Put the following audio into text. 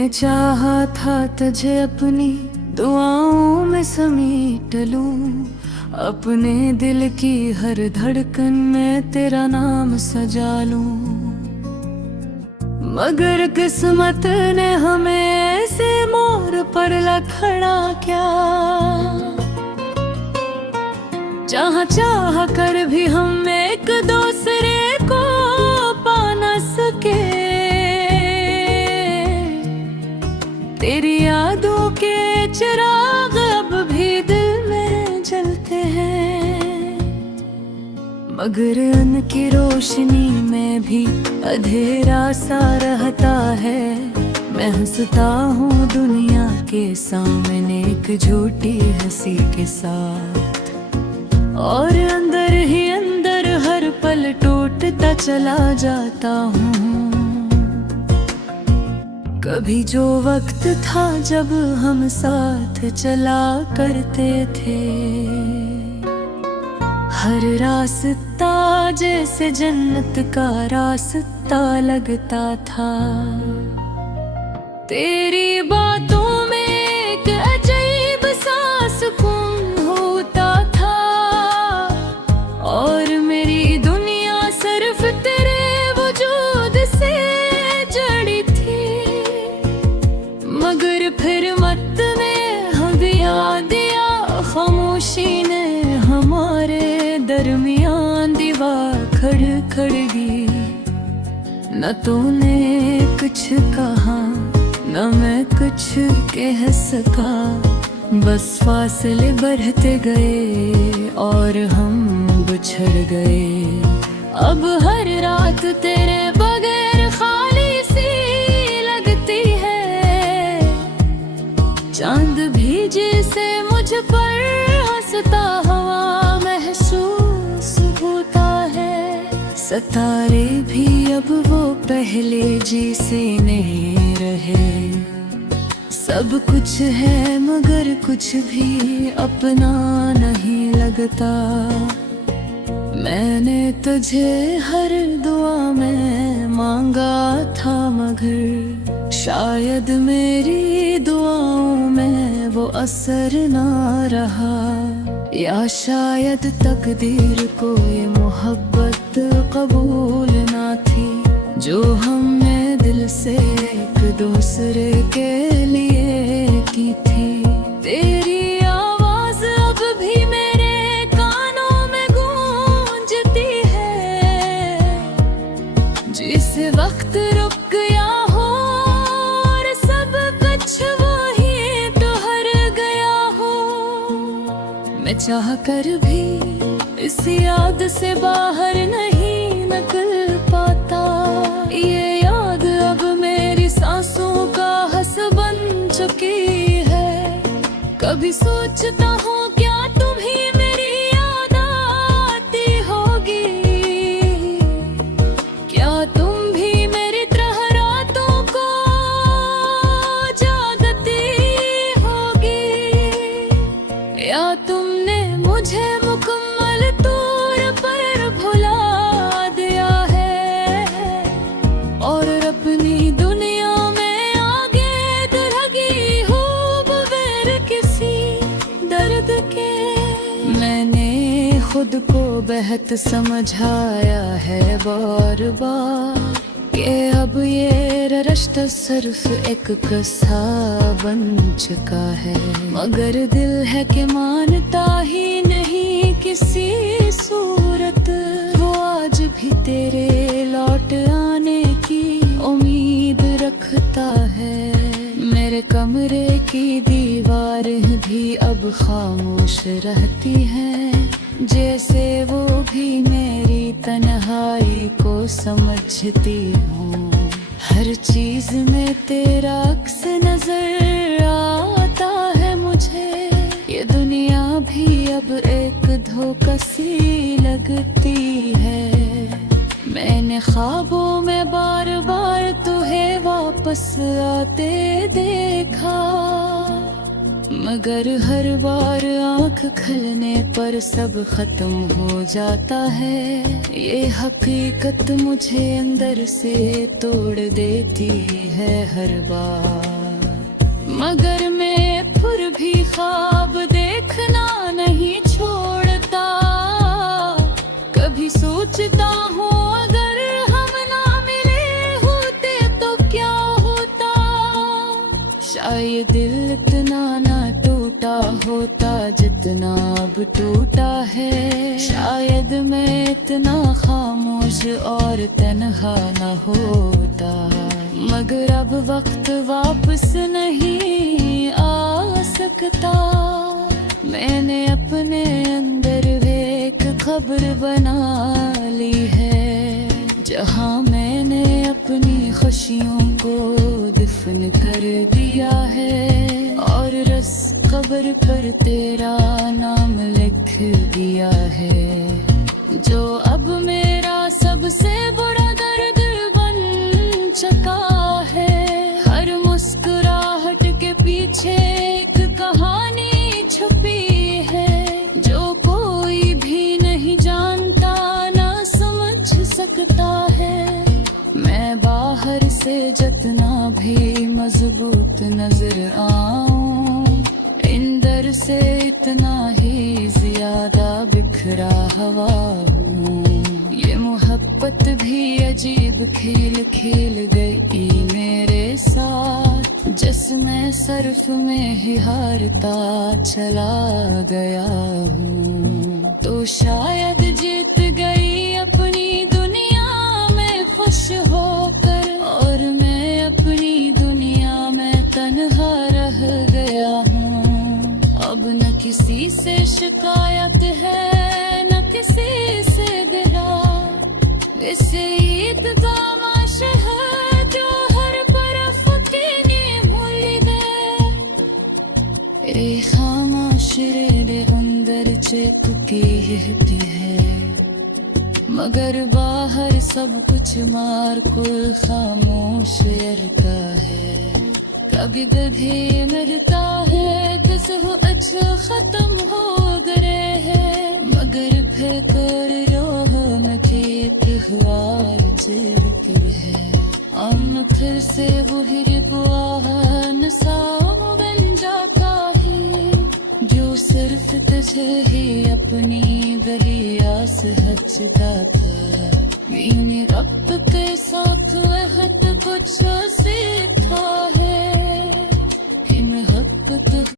मैंने चाहा था तुझे अपनी दुआओं में समेट लूं, अपने दिल की हर धड़कन में तेरा नाम सजा लूं। मगर किस्मत ने हमें ऐसे मोड़ पर लखड़ा क्या, जहाँ चाह कर भी हम एक दूसरे को पा न सके। तेरी यादों के चिराग अब भी दिल में जलते हैं, मगर उनकी रोशनी में भी अंधेरा सा रहता है। मैं हंसता हूँ दुनिया के सामने एक झूठी हंसी के साथ, और अंदर ही अंदर हर पल टूटता चला जाता हूँ। कभी जो वक्त था जब हम साथ चला करते थे, हर रास्ता जैसे जन्नत का रास्ता लगता था। तेरी बातों में एक अजीब सा सुकून होता था, और मेरी दुनिया सिर्फ तेरे वजूद से जड़ी थी। मगर फिर मत ने हम दिया खामोशी ने हमारे दरमियान दीवार खड़खड़गी। न तूने कुछ कहा न मैं कुछ कह सका, बस फासले बढ़ते गए और हम बिछड़ गए। अब हर रात तेरे बगैर खाली सी लगती है, चांद भी जैसे मुझ पर हंसता हुआ महसूस होता है। सितारे भी अब वो पहले जैसे नहीं रहे। सब कुछ है मगर कुछ भी अपना नहीं लगता। मैंने तुझे हर दुआ में मांगा था, मगर शायद मेरी दुआओं में वो असर ना रहा, या शायद तकदीर को ये मोहब्बत कबूल ना थी, जो हमने दिल से एक दूसरे के लिए की थी। तेरी आवाज अब भी मेरे कानों में गूंजती है, जिस वक्त रुक गया हो और सब कुछ वही ठहर गया हो। मैं चाह कर भी इस याद से बाहर नहीं निकल पाता। ये याद अब मेरी सांसों का हंस बन चुकी है। कभी सोचता हूँ क्या तुम ही मेरी याद आती होगी, क्या तुम भी मेरी तरह रातों को जागती होगी, या तुमने मुझे मुकम्मल तौर पर भुला दिया है, और अपनी दुनिया में आगे लगी हो बगैर किसी दर्द के। मैंने खुद को बेहद समझाया है बार बार, कि अब ये रिश्ता सिर्फ एक किस्सा बन चुका है, मगर दिल है कि मानता ही नहीं किसी सूरत। वो आज भी तेरे लौट आने की उम्मीद रखता है। मेरे कमरे की दीवारें भी अब खामोश रहती हैं, जैसे वो भी मेरी तन्हाई को समझती हूँ। हर चीज में तेरा अक्स नजर आता है मुझे। ये दुनिया भी अब एक धोखा सी लगती है। मैंने ख्वाबों में बार बार तुझे वापस आते देखा, मगर हर बार आँख खुलने पर सब खत्म हो जाता है। ये हकीकत मुझे अंदर से तोड़ देती है हर बार। मगर मैं फिर भी ख्वाब देखना नहीं छोड़ता। कभी सोचता हूँ अगर हम ना मिले होते तो क्या होता। शायद दिल इतना ना टूटा होता जितना अब टूटा है। शायद मैं इतना खामोश और तन्हा न होता। मगर अब वक्त वापस नहीं आ सकता। मैंने अपने अंदर एक खबर बना ली है, जहाँ मैंने अपनी खुशियों को दफन कर दिया है और रस कब्र पर तेरा नाम लिख दिया है। जो अब मेरा सबसे बड़ा दर्द बन चुका है। हर मुस्कुराहट के पीछे एक कहानी छुपी है, जो कोई भी नहीं जानता ना समझ सकता है। मैं बाहर से जितना भी मजबूत नजर आऊं, अंदर से इतना ही ज्यादा बिखरा हुआ हूँ। ये मोहब्बत भी अजीब खेल खेल गई मेरे साथ, जिसमें सर्फ में ही हारता चला गया हूँ। तो शायद जीत गई अपनी दुनिया में खुश होकर, और मैं अपनी दुनिया में तन्हा रह गया हूँ। अब न किसी से शिकायत है न किसी से गिरा। इसे ईद दामाश है जो हर तरफ की मुल्ले। ए खामोश रे अंदर चेक की हिती है, मगर बाहर सब कुछ मार कुल खामोश रहता है। कभी कभी मरता है किस हो अच्छा खत्म हो गए है, मगर फिर कर रोह में त्योहार चलती है। हम फिर से वही रिबुआन साव बन जाता है, जो सिर्फ तुझे ही अपनी दरिया से हचता था। मैंने रब के साथ अहद कुछ सीखा है कि मोहब्बत